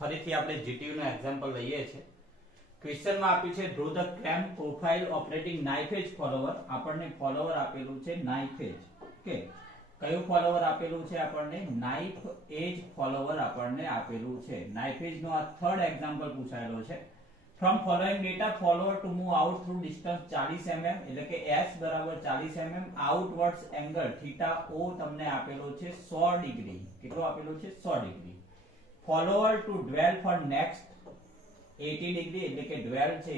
ફરીથી આપણે જીટીયુ નું એક્ઝામ્પલ લઈએ છીએ। ક્વેશ્ચનમાં આપ્યું છે draw the clamp profile operating knife edge follower. આપણને ફોલોવર આપેલું છે નાઇફ એજ। ઓકે, કયું ફોલોવર આપેલું છે આપણને? નાઇફ એજ ફોલોવર આપણને આપેલું છે। નાઇફ એજ નો આ થર્ડ એક્ઝામ્પલ પૂછાયેલો છે। From following data follower to move out through distance 40 mm એટલે કે s બરાબર 40 mm આઉટવર્ડ્સ એંગલ થીટા o તમને આપેલો છે 100 ડિગ્રી। કેટલો આપેલો છે? 100 degree. Follower to dwell for next 80 degree એટલે કે ડ્વેલ છે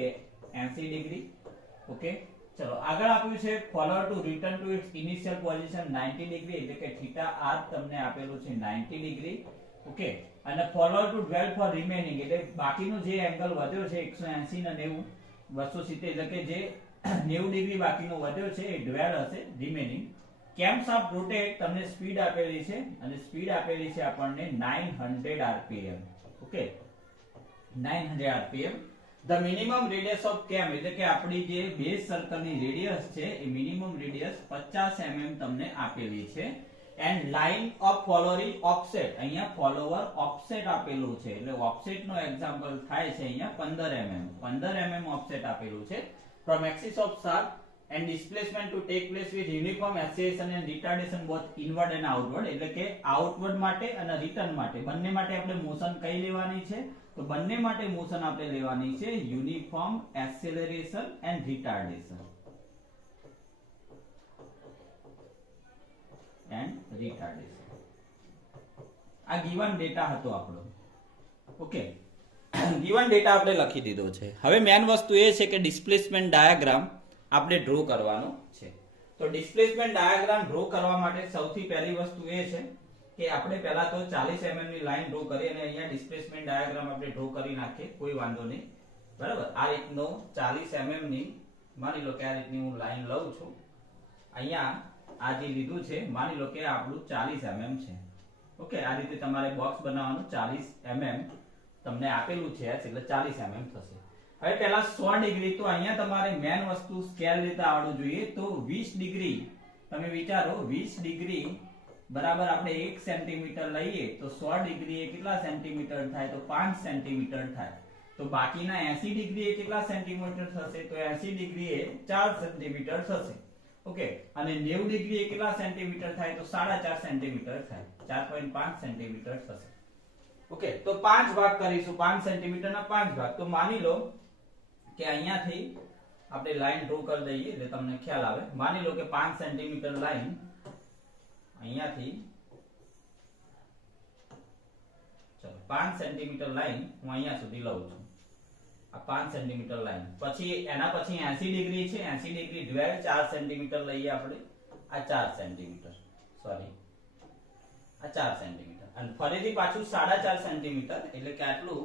80 ડિગ્રી। ઓકે, ચલો આગળ આપ્યું છે follower to return to its initial position 90 degree એટલે કે થીટા r તમને આપેલું છે 90 ડિગ્રી। ઓકે, અને follower to dwell for remaining એટલે બાકીનો જે એંગલ વધ્યો છે 180 અને 90 270 એટલે કે જે 90 ડિગ્રી બાકીનો વધ્યો છે એ ડ્વેલ હશે રિમેનિંગ। કેમ્પ શાફ્ટ રોટેટ તમને સ્પીડ આપેલી છે અને સ્પીડ આપેલી છે આપણને 900 rpm। Okay, 900 rpm। The minimum radius of camp એટલે કે આપણી જે બેઝ સર્કલની રેડિયસ છે એ મિનિમમ રેડિયસ 50 mm તમને આપેલી છે। End line of follower is offset. અહીંયા ફોલોવર ઓફસેટ આપેલું છે એટલે ઓફસેટ નો એક્ઝામ્પલ થાય છે અહીંયા 15 mm ઓફસેટ આપેલું છે from axis of shaft and displacement to take place with uniform acceleration and retardation both inward and outward એટલે કે આઉટવર્ડ માટે અને રિટર્ન માટે બંને માટે આપણે મોશન કઈ લેવાની છે? તો બંને માટે મોશન આપણે લેવાની છે યુનિફોર્મ એક્સેલરેશન એન્ડ રિટાર્ડેશન આ ગિવન ડેટા હતો આપણો। ઓકે, ગિવન ડેટા આપણે લખી દીધો છે। હવે મેન વસ્તુ એ છે કે ડિસ્પ્લેસમેન્ટ ડાયાગ્રામ આપણે ડ્રો કરવાનો છે। તો ડિસ્પ્લેસમેન્ટ ડાયાગ્રામ ડ્રો કરવા માટે સૌથી પહેલી વસ્તુ એ છે કે આપણે પહેલા તો 40 mm ની લાઈન ડ્રો કરી અને અહીંયા ડિસ્પ્લેસમેન્ટ ડાયાગ્રામ આપણે ડ્રો કરી નાખીએ, કોઈ વાંધો નહીં, બરાબર। આ રીતનો 40 mm ની માની લો કે આ રીતની હું લાઈન લઉં છું। અહીંયા આ જે લીધું છે માની લો કે આપણું 40 mm છે। ઓકે, આ રીતે તમારે બોક્સ બનાવવાનું 40 mm તમને આપેલું છે એટલે 40 mm થશે। હવે પહેલા 100 ડિગ્રી તો અહીંયા તમારે મેન વસ્તુ સ્કેલ લેતા આવડવું જોઈએ। તો 20 ડિગ્રી તમે વિચારો 20 ડિગ્રી બરાબર આપણે 1 સેન્ટીમીટર લઈએ તો 100 ડિગ્રી એ કેટલા સેન્ટીમીટર થાય? તો 5 સેન્ટીમીટર થાય। તો બાકીના 80 ડિગ્રી એ કેટલા સેન્ટીમીટર થશે? તો 80 ડિગ્રી એ 4 સેન્ટીમીટર થશે। ઓકે, અને 90 ડિગ્રી એ કેટલા સેન્ટીમીટર થાય? તો 4.5 સેન્ટીમીટર થાય, 4.5 સેન્ટીમીટર થશે। ઓકે, તો 5 ભાગ કરીશું, 5 સેન્ટીમીટર ના 5 ભાગ। તો માની લો કે અહીંયાથી આપણે લાઈન ડ્રો કરી દઈએ એટલે તમને ખ્યાલ આવે। માની લો કે 5 સેન્ટીમીટર લાઈન અહીંયાથી, ચલો 5 સેન્ટીમીટર લાઈન હું અહીંયા સુધી લઉં છું, આ 5 સેન્ટીમીટર લાઈન। પછી એના પછી 80 ડિગ્રી છે, 80 ડિગ્રી ડ્વેલ 4 સેન્ટીમીટર લઈએ આપણે, આ 4 સેન્ટીમીટર, સોરી આ 4 સેન્ટીમીટર, અને ફરીથી પાછું 4.5 સેન્ટીમીટર એટલે કે આટલું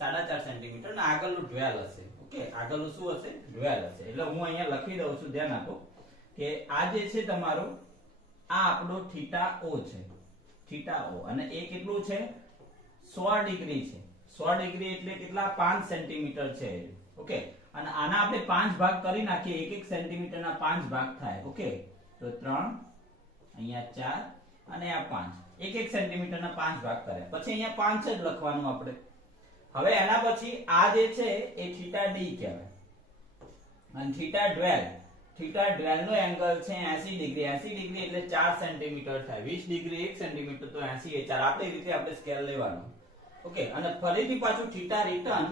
4.5 સેન્ટીમીટર ને આગળનું ડ્વેલ હશે। ઓકે, આગળનું શું હશે? ડ્વેલ હશે। એટલે હું અહીંયા લખી દઉં છું, ધ્યાન આપો કે આ જે છે તમારો આ આપણો થીટા ઓ છે, થીટા ઓ, અને એ કેટલું છે? 100 ડિગ્રી છે। 100 ડિગ્રી એટલે કેટલા? 5 સેન્ટીમીટર છે। ઓકે, અને આના આપણે 5 ભાગ કરી નાખીએ, 1 સેન્ટીમીટર ના 5 ભાગ થાય। ઓકે, તો 3 અહીંયા 4 અને આ 5, 1 સેન્ટીમીટર ના 5 ભાગ કર્યા, પછી અહીંયા 5 જ લખવાનું આપણે। હવે એના પછી આ જે છે એ થીટા ડી કહેવાય, અને થીટા ડ્વેલ નો એંગલ છે 80 ડિગ્રી। 80 ડિગ્રી એટલે 4 સેન્ટીમીટર થાય, 20 ડિગ્રી 1 સેન્ટીમીટર તો 80 એ 4, આપણે રીતે આપણે સ્કેલ લેવાનું। ઓકે, અને ફરીથી પાછું થીટા રિટર્ન,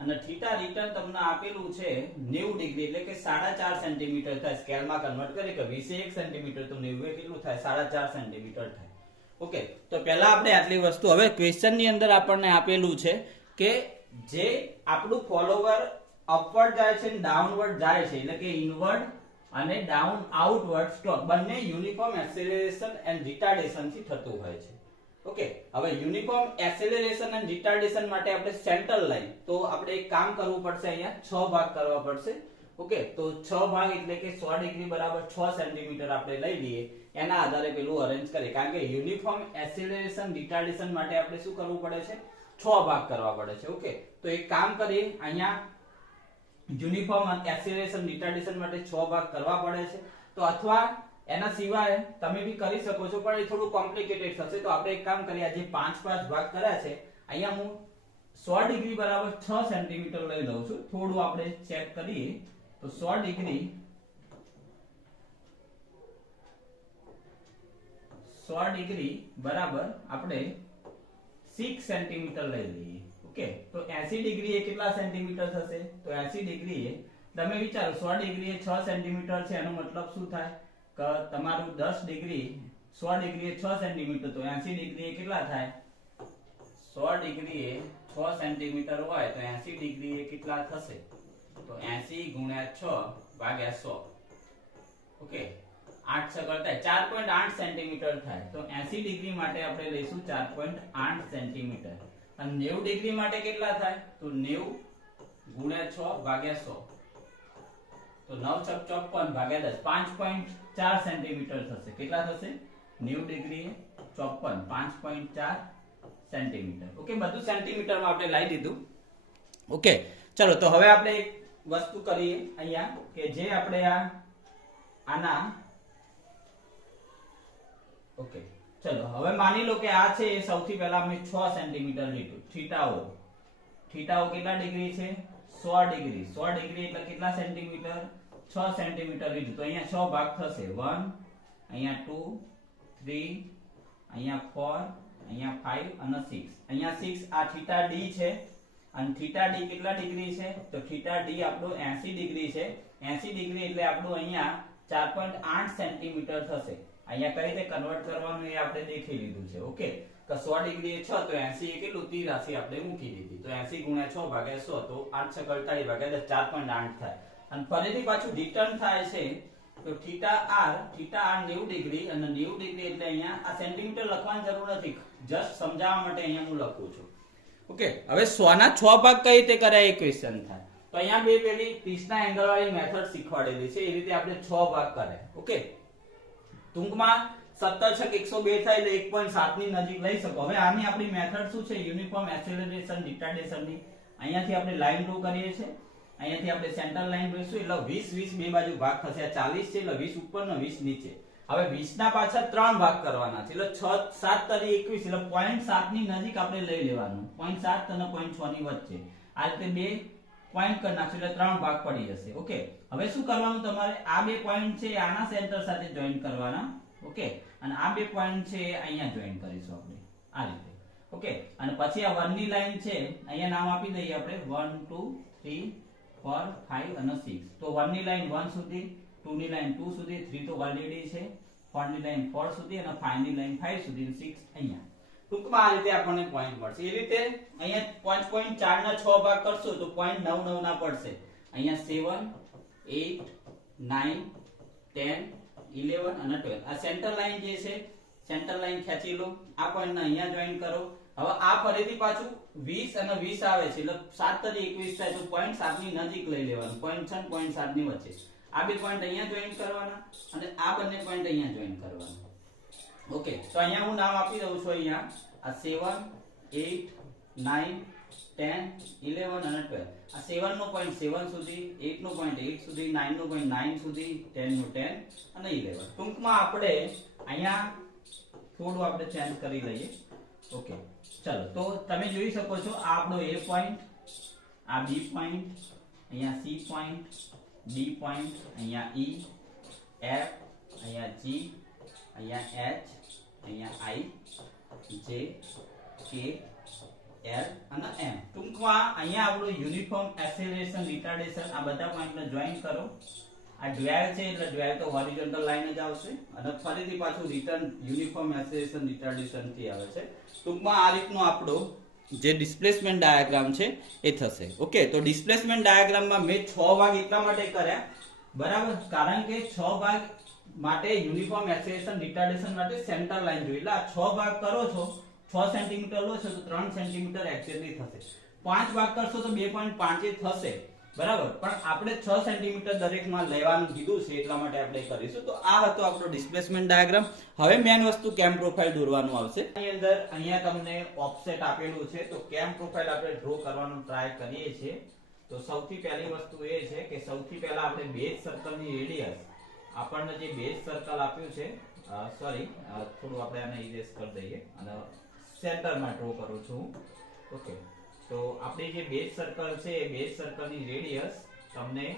અને થીટા રિટર્ન તમને આપેલું છે 90 ડિગ્રી એટલે કે 4.5 સેન્ટીમીટર થાય। સ્કેલમાં કન્વર્ટ કરી કે 20 1 સેન્ટીમીટર તો 90 કેટલું થાય? 4.5 સેન્ટીમીટર થાય। ઓકે, તો પહેલા આપણે આટલી વસ્તુ, હવે ક્વેશ્ચન ની અંદર આપણને આપેલું છે કે જે આપણું ફોલોવર અપવર્ડ જાય છે અને ડાઉનવર્ડ જાય છે એટલે કે ઇનવર્ડ અને ડાઉન આઉટવર્ડ સ્ટ્રોક બંને યુનિફોર્મ એક્સેલરેશન એન્ડ રિટાર્ડેશન થી થતું હોય છે। ઓકે, હવે યુનિફોર્મ એક્સેલરેશન એન્ડ રિટાર્ડેશન માટે આપણે સેન્ટર લાઈન, તો આપણે એક કામ કરવું પડશે, અહીંયા 6 ભાગ કરવા પડશે। ઓકે, તો 6 ભાગ એટલે કે 100 ડિગ્રી બરાબર 6 સેન્ટીમીટર આપણે લઈ લઈએ, એના આધારે પેલું અરેન્જ કરીએ, કારણ કે યુનિફોર્મ એક્સેલરેશન રિટાર્ડેશન માટે આપણે શું કરવું પડે છે? 6 ભાગ કરવા પડે છે। ઓકે, તો એક કામ કરીએ, અહીંયા યુનિફોર્મ એક્સેલરેશન રિટાર્ડેશન માટે 6 ભાગ કરવા પડે છે। તો અથવા એના સિવાય તમે બી કરી શકો છો, પણ એ થોડું કોમ્પ્લિકેટેડ થશે। તો આપણે એક કામ કરીએ, આજે 5 ભાગ કર્યા છે, અહીંયા હું 100 ડિગ્રી બરાબર 6 સેન્ટીમીટર લઈ લઉં છું. થોડું આપણે ચેક કરીએ તો 100 ડિગ્રી બરાબર આપણે 6 સેન્ટીમીટર લઈ લઈએ. ઓકે, તો 80 ડિગ્રી એ કેટલા સેન્ટીમીટર થશે? તો 80 ડિગ્રી એ તમે વિચારો 100 ડિગ્રી એ 6 સેન્ટીમીટર છે, એનો મતલબ શું થાય કે તમારું 10 ડિગ્રી 100 ડિગ્રી એ 6 સેન્ટીમીટર, તો 80 ડિગ્રી એ કેટલા થાય? 100 ડિગ્રી એ 6 સેન્ટીમીટર હોય તો 80 ડિગ્રી એ કેટલા થશે? તો 80 ગુણ્યા 6 ભાગ્યા 100. ઓકે, 8 છગડ થાય 4.8 સેન્ટીમીટર થાય. તો 80 ડિગ્રી માટે આપણે લઈશું 4.8 સેન્ટીમીટર. અને 90 ડિગ્રી માટે કેટલા થાય? તો 90 ગુણ્યા 6 ભાગ્યા 100. તો 9 × 54 ભાગ્યા 10 5.4 સેન્ટીમીટર થશે. કેટલા થશે? 90 ડિગ્રી 54 5.4 સેન્ટીમીટર. ઓકે, બધું સેન્ટીમીટરમાં આપણે લાવી દીધું. ઓકે, ચલો તો હવે આપણે એક વસ્તુ કરીએ અહીંયા કે જે આપણે આના ઓકે, ચલો હવે માની લો કે આ છે એ સૌથી પહેલા અમે 6 સેન્ટીમીટર લીધું. થીટાઓ કેટલા ડિગ્રી છે? 100 ડિગ્રી. 100 ડિગ્રી એટલે કેટલા સેન્ટીમીટર? 6 સેન્ટીમીટર લીધું. તો અહીંયા 6 ભાગ થશે. 1 અહીંયા 2 3 અહીંયા 4 અહીંયા 5 અને 6. અહીંયા 6 આ થીટા ડી છે અને થીટા ડી કેટલા ડિગ્રી છે? તો થીટા ડી આપણો 80 ડિગ્રી છે. 80 ડિગ્રી એટલે આપણું અહીંયા 4.8 સેન્ટીમીટર થશે. અહીંયા કઈ રીતે કન્વર્ટ કરવાનું એ આપણે દેખી લીધું છે. ઓકે, તો 100 ડિગ્રી એ 6 તો 80 એ કેટલું? 30 રાશિ આપણે મૂકી દીધી. તો 80 ગુણ્યા 6 ભાગ્યા 100 તો 8 × 48 ભાગ્યા 10 4.8 થાય. અને ફરીથી પાછું રિટર્ન થાય છે તો θr 90 ડિગ્રી અને 90 ડિગ્રી એટલે અહીંયા આ સેન્ટીમીટર લખવાની જરૂર નથી, જસ્ટ સમજાવવા માટે અહીંયા હું લખું છું. ઓકે, હવે 100 ના 6 ભાગ કઈ રીતે કર્યા એ ક્વેશ્ચન થાય. તો અહીંયા બે પેલી 30 ના એંગલ વાળી મેથડ શીખવાડેલી છે, એ રીતે આપણે 6 ભાગ કર્યા. ઓકે, ટૂંકમાં 17 × 102 થાય એટલે 1.7 ની નજીક લઈ શકો. હવે આની આપણી મેથડ શું છે? યુનિફોર્મ એક્સેલરેશન રિટાર્ડેશન ની. અહીંયાથી આપણે લાઈન ડ્રો કરીએ છીએ, અહીંયાથી આપણે સેન્ટર લાઈન દોરીશું એટલે 20 20 બે બાજુ ભાગ થશે. આ 40 છે એટલે 20 ઉપર ને 20 નીચે. હવે 20 ના પાછળ 3 ભાગ કરવાના છે એટલે 6 7 તરી 21 એટલે 0.7 ની નજીક આપણે લઈ લેવાનું. 0.7 અને 0.6 ની વચ્ચે આ રીતે બે પોઈન્ટ કરી નાખશું એટલે 3 ભાગ પડી જશે. ઓકે, હવે શું કરવાનું તમારે? આ બે પોઈન્ટ છે આના સેન્ટર સાથે જોઈન કરવાના. ઓકે, અને આ બે પોઈન્ટ છે અહીંયા જોઈન કરીશું આપણે આ રીતે. ઓકે, અને પછી આ 1 ની લાઈન છે અહીંયા નામ આપી દઈએ આપણે 1 2 3 4 5 અને 6. તો 1 ની લાઈન 1 સુધી, 2 ની લાઈન 2 સુધી, 3 તો ઓલરેડી છે, 4 ની લાઈન 4 સુધી અને 5 ની લાઈન 5 સુધી અને 6 અહીંયા. ટૂંકમાં આ રીતે આપણને પોઈન્ટ મળશે. એ રીતે અહીંયા 5.4 ના 6 ભાગ કરશો તો 0.99 ના પડશે. અહીંયા 7 8 9 10 11 અને 12. આ સેન્ટર લાઈન જે છે, સેન્ટર લાઈન ખેંચી લો, આ પોઈન્ટ ને અહીંયા જોઈન કરો. હવે આ ફરીથી પાછું 20 અને 20 આવે છે એટલે 7 તરી 21 થાય તો 0.7 ની નજીક લઈ લેવાનું. 0.6 0.7 ની વચ્ચે આ બે પોઈન્ટ અહીંયા જોઈન કરવાના અને આ બંને પોઈન્ટ અહીંયા જોઈન કરવાના. ઓકે, તો અહીંયા હું નામ આપી દઉં છું. અહીંયા આ 7 8 9 10 11 અને 12. આ 7 નો પોઈન્ટ 7 સુધી, 8 નો પોઈન્ટ 8 સુધી, 9 નો પોઈન્ટ 9 સુધી, 10 નો 10 અને 11. ટૂંકમાં આપણે અહીંયા થોડું આપણે ચેન્જ કરી લઈએ. ઓકે, ચલો તો તમે જોઈ શકો છો આ આપણો A પોઈન્ટ, આ B પોઈન્ટ, અહીંયા C પોઈન્ટ, D પોઈન્ટ, અહીંયા E, F, અહીંયા G, અહીંયા H, અહીંયા I, J, K, L અને M. ટૂંકમાં અહીંયા આપણું યુનિફોર્મ એક્સેલરેશન રિટાર્ડેશન આ બધા પોઈન્ટને જોઈન કરો. આ ડ્વેલ છે એટલે ડ્વેલ તો હોરિઝોન્ટલ લાઈન જ આવશે અને ફરીથી પાછું રિટર્ન યુનિફોર્મ એક્સેલરેશન રિટાર્ડેશન થી આવે છે. ટૂંકમાં આ રીતનો આપણો જે ડિસ્પ્લેસમેન્ટ ડાયાગ્રામ છે એ થશે. ઓકે, તો ડિસ્પ્લેસમેન્ટ ડાયાગ્રામમાં મેં 6 ભાગ એટલા માટે કર્યા, બરાબર, કારણ કે 6 ભાગ માટે યુનિફોર્મ એક્સેલરેશન રિટાર્ડેશન માટે સેન્ટર લાઈન જોઈએ. એટલે આ 6 ભાગ કરો છો, 6 સેન્ટીમીટર લો છો તો 3 સેન્ટીમીટર એક્ઝેક્ટલી થશે. 5 ભાગ કરશો તો 2.5 થશે, બરાબર, પણ આપણે 6 સેન્ટીમીટર દરેકમાં લેવાનું કીધું છે એટલા માટે આપણે કરીશું. તો આ હતો આપણો ડિસ્પ્લેસમેન્ટ ડાયાગ્રામ. હવે મેઈન વસ્તુ કેમ પ્રોફાઇલ દોરવાનું આવશે. આની અંદર અહીંયા તમને ઓફસેટ આપેલું છે તો કેમ પ્રોફાઇલ આપણે ડ્રો કરવાનો ટ્રાય કરીએ છીએ. તો સૌથી પહેલી વસ્તુ એ છે કે સૌથી પહેલા આપણે બેઝ સર્કલની રેડિયસ, આપણને જે બેઝ સર્કલ આપ્યું છે, સોરી થોડું આપણે આને ઇરેઝ કરી દઈએ અને સેન્ટરમાં ડ્રો કરું છું. ઓકે, તો આપણી જે બેઝ સર્કલ છે એ બેઝ સર્કલની રેડિયસ તમને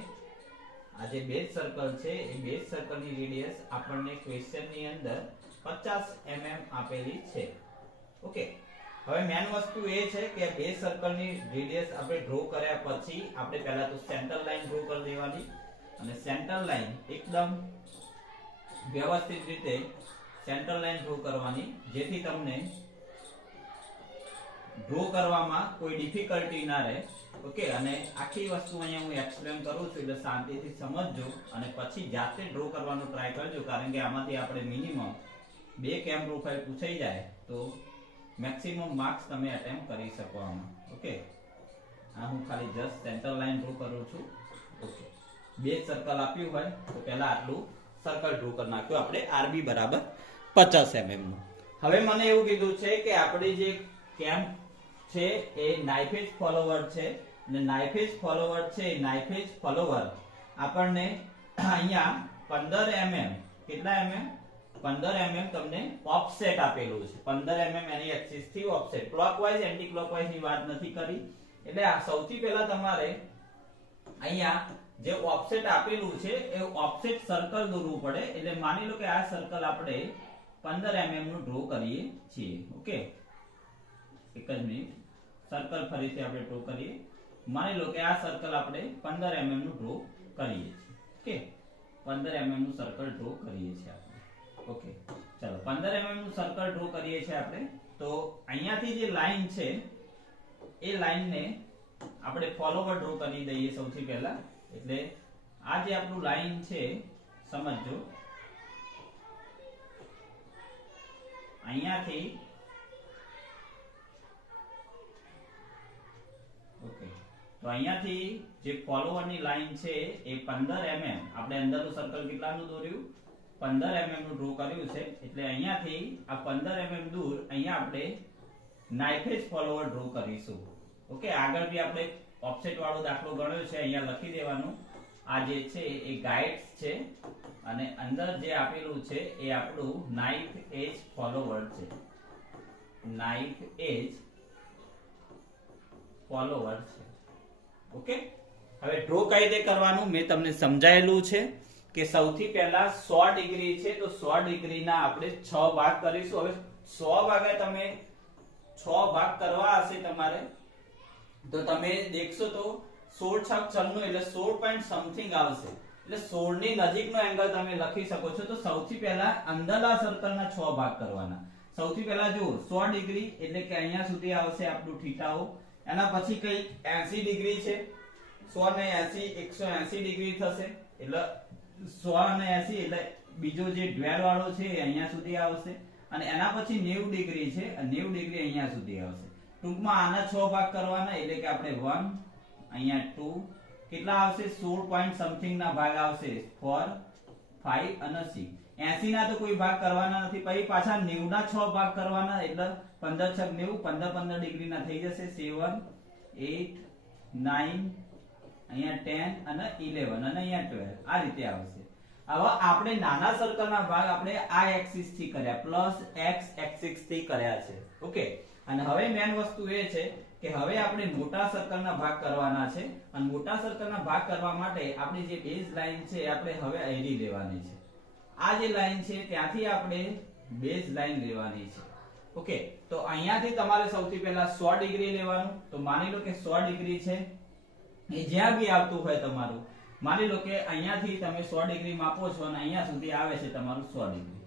આ જે બેઝ સર્કલ છે એ બેઝ સર્કલની રેડિયસ આપણને ક્વેશ્ચનની અંદર 50 mm આપેલી છે. ઓકે, હવે મેન વસ્તુ એ છે કે બેઝ સર્કલની રેડિયસ આપણે ડ્રો કર્યા પછી આપણે પહેલા તો સેન્ટર લાઈન ડ્રો કરી દેવાની અને સેન્ટર લાઈન એકદમ વ્યવસ્થિત રીતે સેન્ટર લાઈન ડ્રો કરવાની, જેથી તમને ડ્રો કરવામાં કોઈ ડિફિકલ્ટી ના રહે. ઓકે, અને આખી વસ્તુ અહીંયા હું એક્સપ્લેન કરું છું એટલે શાંતિથી સમજજો અને પછી જાતે ડ્રો કરવાનો ટ્રાય કરજો, કારણ કે આમાંથી આપણે મિનિમમ 2 કેમ પ્રોફાઇલ પૂછાઈ જાય તો મેક્સિમમ માર્ક્સ તમે અટેમ્પ્ટ કરી શકો આમાં. ઓકે, આ હું ખાલી જસ્ટ સેન્ટર લાઈન ડ્રો કરું છું. ઓકે, બે સર્કલ આપ્યું હોય તો પહેલા આટલું સર્કલ ડ્રો કરી નાખ્યું આપણે RB બરાબર 50 mm નું. હવે મને એવું કીધું છે કે આપણી જે કેમ છે એ નાઇફ એજ ફોલોવર છે અને નાઇફ એજ ફોલોવર છે, નાઇફ એજ ફોલોવર આપણને અહીંયા 15 mm, કેટલા mm? 15 mm તમને ઓફસેટ આપેલું છે. 15 mm એની એક્સિસ થી ઓફસેટ, ક્લોકવાઇઝ એન્ટી ક્લોકવાઇઝ ની વાત નથી કરી. એટલે આ સૌથી પહેલા તમારે અહીંયા જે ઓફસેટ આપેલું છે એ ઓફસેટ સર્કલ દોરવું પડે. એટલે માની લો કે આ સર્કલ આપણે 15 mm નું ડ્રો કરીએ છીએ. ઓકે, એક જ મિનિટ, સર્કલ ફરીથી આપણે ડ્રો કરીએ. માની લો કે આ સર્કલ આપણે 15 mm નું ડ્રો કરીએ છીએ. ઓકે, 15 mm નું સર્કલ ડ્રો કરીએ છીએ આપણે. ઓકે, ચાલો 15 mm નું સર્કલ ડ્રો કરીએ છીએ આપણે. તો અહીંયાથી જે લાઈન છે એ લાઈન ને આપણે ફોલોવર ડ્રો કરી દઈએ સૌથી પહેલા. એટલે આ જે આપણું લાઈન છે સમજજો, અહીંયાથી ઓકે, તો અહીંયાથી જે ફોલોવર ની લાઈન છે એ 15 mm, આપણે અંદરનું સર્કલ કેટલાનું દોર્યું? 15 mm નું ડ્રો કર્યું છે. એટલે અહીંયાથી આ 15 mm દૂર અહીંયા આપણે નાઇફ એજ ફોલોવર ડ્રો કરીશું. ઓકે, આગળ બી આપણે ઓફસેટ વાળો દાખલો ગણ્યો છે, અહીંયા લખી દેવાનું. આ જે છે એ ગાઈડ્સ છે અને અંદર જે આપેલું છે એ આપણું નાઇફ એજ ફોલોવર છે. નાઇફ એજ ફોલોવર છે. ઓકે, હવે ડ્રો કઈ રીતે કરવાનું મેં તમને સમજાયેલું છે કે સૌથી પહેલા 100 ડિગ્રી છે તો 100 ડિગ્રીના આપણે 6 ભાગ કરીશું. હવે 100 ભાગે તમે 6 ભાગ કરવા હશે તમારે તો તમે દેખશો તો 16 છક 96 એટલે 16 પોઈન્ટ સમથિંગ આવશે. એટલે 16 ની નજીકનો એંગલ તમે લખી શકો છો. તો સૌથી પહેલા અંદરના સર્કલના 6 ભાગ કરવાના. સૌથી પહેલા જો 100 ડિગ્રી એટલે કે અહીંયા સુધી આવશે આપણું થીટાઓ. એના પછી કઈ 80 ડિગ્રી છે, 100 ને 80 180 ડિગ્રી થશે. એટલે 100 અને 80 એટલે બીજો જે ડ્વેલ વાળો છે એ અહીંયા સુધી આવશે. અને એના પછી 90 ડિગ્રી છે, 90 ડિગ્રી અહીંયા સુધી આવશે. ટૂંકમાં આના 6 ભાગ કરવાના એટલે કે આપણે 1, અહીંયા 2, કેટલા આવશે? 16 પોઈન્ટ સમથિંગ ના ભાગ આવશે. 4, 5 અને 6. 80 ના તો કોઈ ભાગ કરવાના નથી. પછી પાછા 90 ના 6 ભાગ કરવાના એટલે 15 છક 90, 15 ડિગ્રી ના થઈ જશે. 7, 8, 9, અહીંયા 10 અને 11 અને અહીંયા 12 આ રીતે આવશે. હવે આપણે નાના સર્કલના ભાગ આપણે આ એક્સિસ થી કર્યા, પ્લસ x એક્સિસ થી કર્યા છે. ઓકે, અને હવે મેન વસ્તુ એ છે કે હવે આપણે મોટા સર્કલના ભાગ કરવાના છે. અને મોટા સર્કલના ભાગ કરવા માટે આપણી જે બેઝ લાઈન છે આપણે હવે એરી લેવાની છે. આ જે લાઈન છે ત્યાંથી આપણે બેઝ લાઈન લેવાની છે. ઓકે, તો અહીંયાથી તમારે સૌથી પહેલા 100 ડિગ્રી લેવાનું. તો માની લો કે 100 ડિગ્રી છે એ જ્યાં બી આવતું હોય તમારું, માની લો કે અહીંયાથી તમે 100 ડિગ્રી માપો છો અને અહીંયા સુધી આવે છે તમારું 100 ડિગ્રી.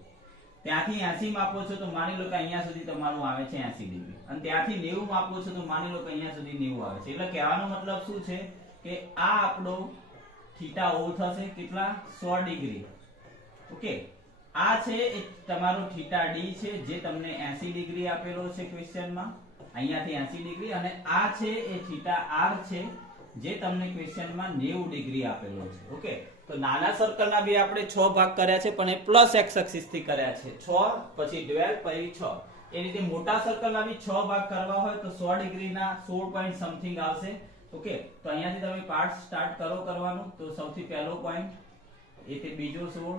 ત્યાંથી 80 માપો છો તો માની લો કે અહીંયા સુધી તમારું આવે છે 80 ડિગ્રી. અને ત્યાંથી 90 માપો છો તો માની લો કે અહીંયા સુધી 90 આવે છે. એટલે કહેવાનો મતલબ શું છે કે આ આપણો થીટા ઓ થશે, કેટલા? 100 ડિગ્રી. ઓકે, આ છે એ તમારો થીટા ડી છે જે તમને 80 ડિગ્રી આપેલો છે ક્વેશ્ચનમાં, અહીંયાથી 80 ડિગ્રી. અને આ છે એ થીટા આર છે જે તમને ક્વેશ્ચનમાં 90 ડિગ્રી આપેલો છે. ઓકે, તો નાના સર્કલના બી આપણે 6 ભાગ કર્યા છે પણ એ પ્લસ x એક્સિસ થી કર્યા છે. 6 પછી 12 પછી 6. એ રીતે મોટા સર્કલના બી 6 ભાગ કરવા હોય તો 100 ડિગ્રીના 16 પોઈન્ટ સમથિંગ આવશે. ઓકે, તો અહીંયાથી તમે પાર્ટ સ્ટાર્ટ કરવાનું. તો સૌથી પહેલો પોઈન્ટ એ તે બીજો 16,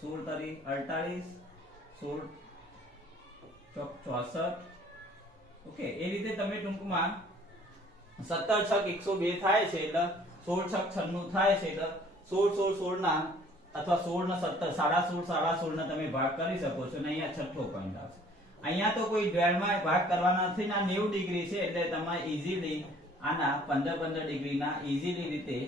16 તારી 48, 16 ચોક 64, ઓકે, એ રીતે તમે ટૂંકમાં 17 છક 102 થાય છે એટલે 16 છક 96 થાય છે એટલે 16 16 16 ના અથવા 16 ને 17 16.5 ને તમે ભાગ કરી શકો છો અને અહીંયા છઠ્ઠો પોઈન્ટ આવશે. અહીંયા તો કોઈ ડ્વેલમાં ભાગ કરવાના નથી ને આ 90 ડિગ્રી છે એટલે તમે ઈઝીલી આના 15 ડિગ્રીના ઈઝીલી રીતે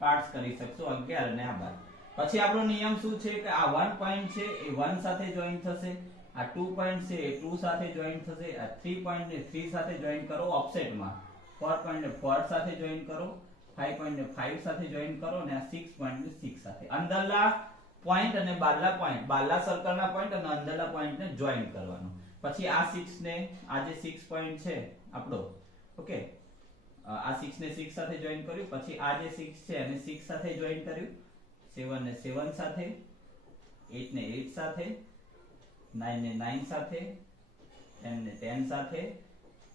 પાર્ટ્સ કરી શકશો 11 અને આ 12. પછી આપણો નિયમ શું છે કે આ 1 પોઈન્ટ છે એ 1 સાથે જોઈન થશે, આ 2 પોઈન્ટ છે એ 2 સાથે જોઈન થશે, આ 3 પોઈન્ટ ને 3 સાથે જોઈન કરો ઓફસેટમાં, 4 પોઈન્ટ ને 4 સાથે જોઈન કરો, 5 પોઈન્ટ ને 5 સાથે જોઈન કરો અને આ 6 પોઈન્ટ ને 6 સાથે અંદરના પોઈન્ટ અને બહારના પોઈન્ટ, બહારના સર્કલના પોઈન્ટ અને અંદરના પોઈન્ટને જોઈન કરવાનો. પછી આ 6 ને આ જે 6 પોઈન્ટ છે આપણો, ઓકે, આ 6 ને 6 સાથે જોઈન કર્યું, પછી આ જે 6 છે એને 6 સાથે જોઈન કર્યું, 7 ને 7 સાથે, 8 ને 8 સાથે, 9 ને 9 સાથે, 10 ને 10 સાથે,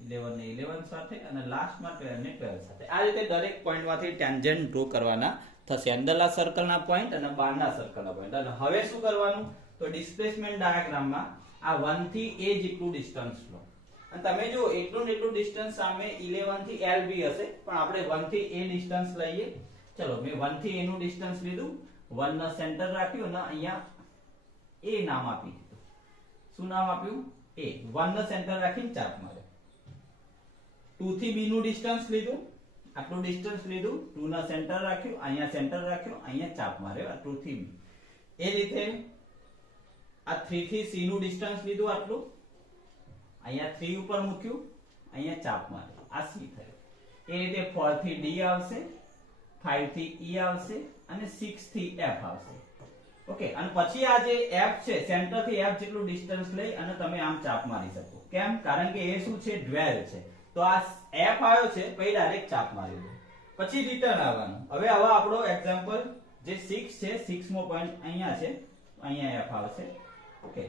11 ને 11 સાથે અને લાસ્ટમાં 12 ને 12 સાથે. આ રીતે દરેક પોઈન્ટમાંથી ટેન્જન્ટ ડ્રો કરવાના થશે, અંદરના સર્કલના પોઈન્ટ અને બહારના સર્કલના પોઈન્ટ. અને હવે શું કરવાનું તો ડિસ્પ્લેસમેન્ટ ડાયાગ્રામમાં આ 1 થી a જેટલું ડિસ્ટન્સ લો અને તમે જો એટલું ને એટલું ડિસ્ટન્સ સામે 11 થી l બી હશે પણ આપણે 1 થી a ડિસ્ટન્સ લઈએ. ચલો મેં 1 થી a નું ડિસ્ટન્સ લીધું, 1 ના સેન્ટર રાખ્યું અને અહીંયા a નામ આપી દીધું. શું નામ આપ્યું? a. 1 ના સેન્ટર રાખીને ચાપ માર્યો. 2 થી b નું ડિસ્ટન્સ લીધું, આટલું ડિસ્ટન્સ લીધું, 2 ના સેન્ટર રાખ્યું, અહીંયા સેન્ટર રાખ્યું, અહીંયા ચાપ માર્યો, આ 2 થી b. એ રીતે આ 3 થી c નું ડિસ્ટન્સ લીધું આટલું, અહીંયા 3 ઉપર મૂક્યું, અહીંયા ચાપ માર્યો, આ c થયો. એ રીતે 4 થી d આવશે, 5 થી e આવશે અને 6 થી f આવશે. ઓકે, અને પછી આ જે f છે સેન્ટર થી f જેટલું ડિસ્ટન્સ લઈ અને તમે આમ ચાપ મારી શકો. કેમ? કારણ કે એ શું છે? ડ્વેલ છે. તો આ f આવ્યો છે પછી ડાયરેક્ટ ચાપ મારી દો, પછી રિટર્ન આવવાનું. હવે આવા આપણો એક્ઝામ્પલ જે 6 છે, 6 મો પોઈન્ટ અહીંયા છે, અહીંયા f આવશે. ઓકે,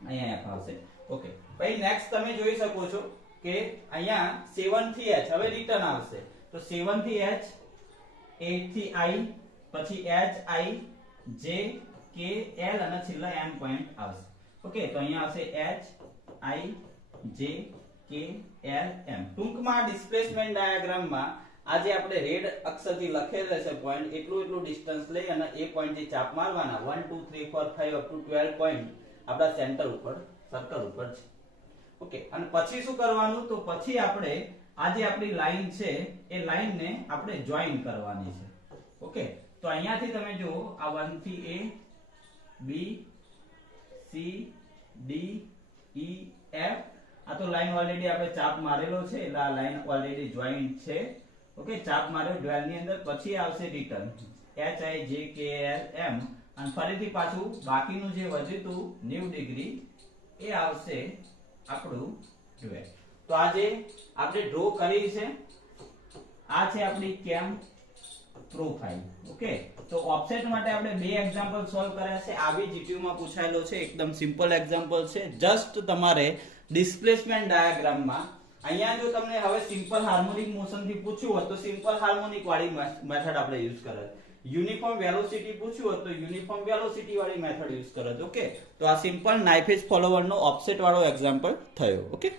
અહીંયા f આવશે. ઓકે, પછી નેક્સ્ટ તમે જોઈ શકો છો કે અહીંયા 7 થી h હવે રિટર્ન આવશે. તો 7 થી h, 8 થી i, પછી h i j k l અને છેલ્લા m પોઈન્ટ આવશે. ઓકે, તો અહીંયા આવશે h i j k l m. ટૂંકમાં ડિસ્પ્લેસમેન્ટ ડાયાગ્રામમાં આજે આપણે રેડ અક્ષરથી લખેલ છે પોઈન્ટ, એટલું ડિસ્ટન્સ લઈ અને એ પોઈન્ટ જે ચાપ મારવાના 1 2 3 4 5 અપ ટુ 12 પોઈન્ટ આપણા સેન્ટર ઉપર સર્કલ ઉપર છે. ઓકે, અને પછી શું કરવાનું તો પછી આપણે આ જે આપણી લાઈન છે એ લાઈનને આપણે જોઈન કરવાની છે. ઓકે, તો અહીંયાથી તમે જુઓ આ 1 થી a b c d e f, આ તો લાઈન ઓલરેડી આપણે ચાપ મારેલો છે એટલે આ લાઈન ઓલરેડી જોઈન્ટ છે. ઓકે, ચાપ માર્યો ડ્વેલ ની અંદર, પછી આવશે return h i j k l m અને ફરીથી પાછું બાકીનું જે વધ્યું હતું 90 ડિગ્રી એ આવશે આપણું ડ્વેલ. તો આ જે આપણે ડ્રો કરી છે આ છે આપણી કેમ પ્રોફાઇલ. ઓકે, તો ઓફસેટ માટે આપણે બે એક્ઝામ્પલ સોલ્વ કર્યા છે, આવી જીટીયુ માં પૂછાયેલો છે, એકદમ સિમ્પલ એક્ઝામ્પલ છે. જસ્ટ તમારે ડિસ્પ્લેસમેન્ટ ડાયાગ્રામમાં અહીંયા જો તમને હવે સિમ્પલ હાર્મોનિક મોશન થી પૂછ્યું હોત તો સિમ્પલ હાર્મોનિક વાળી મેથડ આપણે યુઝ કરત, યુનિફોર્મ વેલોસિટી પૂછ્યું હોત તો યુનિફોર્મ વેલોસિટી વાળી મેથડ યુઝ કરત. ઓકે, તો આ સિમ્પલ નાઇફ એજ ફોલોવર નો ઓફસેટ વાળો એક્ઝામ્પલ થયો. ઓકે.